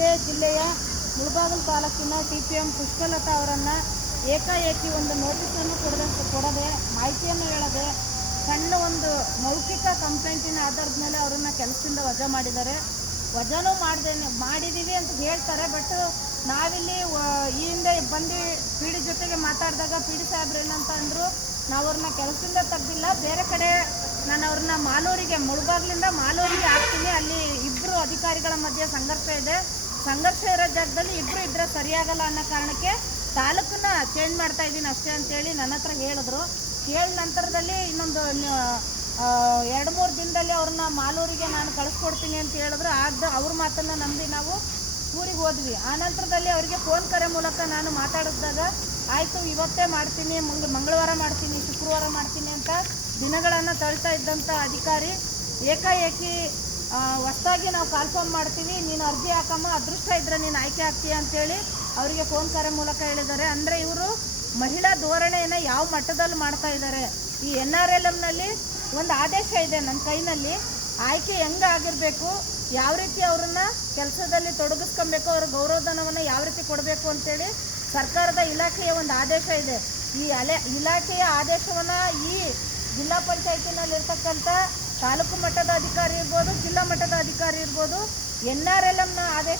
ಇದೇ ಜಿಲ್ಲೆಯ ಮುಳಬಾಗಿಲು ತಾಲೂಕಿನ TPM ಪುಷ್ಪಲತಾ ಅವರನ್ನು ಏಕಾಏಕಿ ಒಂದು ನೋಟಿಸನ್ನು ಕೊಡದೆ ಮಾಹಿತಿಯನ್ನು ಹೇಳದೆ ಸಣ್ಣ ಒಂದು ಮೌಖಿಕ ಕಂಪ್ಲೇಂಟಿನ ಆಧಾರದ ಮೇಲೆ ಅವರನ್ನು ಕೆಲಸದಿಂದ ವಜಾ ಮಾಡಿದ್ದಾರೆ. ವಜಾನೂ ಮಾಡಿದ್ದೀವಿ ಅಂತ ಹೇಳ್ತಾರೆ. ಬಟ್ ನಾವಿಲ್ಲಿ ಈ ಹಿಂದೆ ಬಂದು PD ಜೊತೆಗೆ ಮಾತಾಡಿದಾಗ PD ಸಾಹೇಬ್ರು ಏನಂತ ಅಂದರು, ನಾವು ಅವ್ರನ್ನ ಕೆಲಸದಿಂದ ತೆಗ್ದಿಲ್ಲ, ಬೇರೆ ಕಡೆ ನಾನು ಅವ್ರನ್ನ ಮಾಲೂರಿಗೆ ಮುಳಬಾಗಿಲಿಂದ ಮಾಲೂರಿಗೆ ಹಾಕ್ತೀನಿ, ಅಲ್ಲಿ ಇಬ್ಬರು ಅಧಿಕಾರಿಗಳ ಮಧ್ಯೆ ಸಂಘರ್ಷ ಇದೆ, ಸಂಘರ್ಷ ಇರೋ ಜಾಗದಲ್ಲಿ ಇಬ್ಬರು ಇದ್ದರೆ ಸರಿಯಾಗಲ್ಲ ಅನ್ನೋ ಕಾರಣಕ್ಕೆ ತಾಲೂಕನ್ನ ಚೇಂಜ್ ಮಾಡ್ತಾ ಇದ್ದೀನಿ ಅಷ್ಟೇ ಅಂತೇಳಿ ನನ್ನ ಹತ್ರ ಹೇಳಿದ್ರು. ಹೇಳಿದ ನಂತರದಲ್ಲಿ ಇನ್ನೊಂದು 2-3 ದಿನದಲ್ಲಿ ಅವ್ರನ್ನ ಮಾಲೂರಿಗೆ ನಾನು ಕಳಿಸ್ಕೊಡ್ತೀನಿ ಅಂತ ಹೇಳಿದ್ರು. ಅವ್ರ ಮಾತನ್ನು ನಂಬಿ ನಾವು ಊರಿಗೆ ಹೋದ್ವಿ. ಆ ನಂತರದಲ್ಲಿ ಅವರಿಗೆ ಫೋನ್ ಕರೆ ಮೂಲಕ ನಾನು ಮಾತಾಡಿದಾಗ ಆಯಿತು ಇವತ್ತೇ ಮಾಡ್ತೀನಿ, ಮಂಗಳವಾರ ಮಾಡ್ತೀನಿ, ಶುಕ್ರವಾರ ಮಾಡ್ತೀನಿ ಅಂತ ದಿನಗಳನ್ನು ತಳ್ತಾ ಇದ್ದಂಥ ಅಧಿಕಾರಿ ಏಕಾಏಕಿ ಹೊಸದಾಗಿ ನಾವು ಕಾಲ್ಫಾರ್ಮ್ ಮಾಡ್ತೀವಿ, ನೀನು ಅರ್ಜಿ ಹಾಕಮ್ಮ, ಅದೃಷ್ಟ ಇದ್ದರೆ ನೀನು ಆಯ್ಕೆ ಆಗ್ತೀಯ ಅಂತೇಳಿ ಅವರಿಗೆ ಫೋನ್ ಕರೆ ಮೂಲಕ ಹೇಳಿದ್ದಾರೆ. ಅಂದರೆ ಇವರು ಮಹಿಳಾ ಧೋರಣೆಯನ್ನು ಯಾವ ಮಟ್ಟದಲ್ಲಿ ಮಾಡ್ತಾ ಇದ್ದಾರೆ. ಈ NRLMನಲ್ಲಿ ಒಂದು ಆದೇಶ ಇದೆ ನನ್ನ ಕೈನಲ್ಲಿ, ಆಯ್ಕೆ ಹೆಂಗೆ ಆಗಿರಬೇಕು, ಯಾವ ರೀತಿ ಅವ್ರನ್ನ ಕೆಲಸದಲ್ಲಿ ತೊಡಗಿಸ್ಕೊಬೇಕು, ಅವ್ರ ಗೌರವಧನವನ್ನು ಯಾವ ರೀತಿ ಕೊಡಬೇಕು ಅಂತೇಳಿ ಸರ್ಕಾರದ ಇಲಾಖೆಯ ಒಂದು ಆದೇಶ ಇದೆ. ಈ ಇಲಾಖೆಯ ಆದೇಶವನ್ನು ಈ ಜಿಲ್ಲಾ ಪಂಚಾಯತಿನಲ್ಲಿರ್ತಕ್ಕಂಥ ತಾಲೂಕು ಮಟ್ಟದ ಅಧಿಕಾರಿ ಇರ್ಬೋದು, ಜಿಲ್ಲಾ ಮಟ್ಟದ ಅಧಿಕಾರಿ ಇರ್ಬೋದು, NRLMನ ಆದೇಶ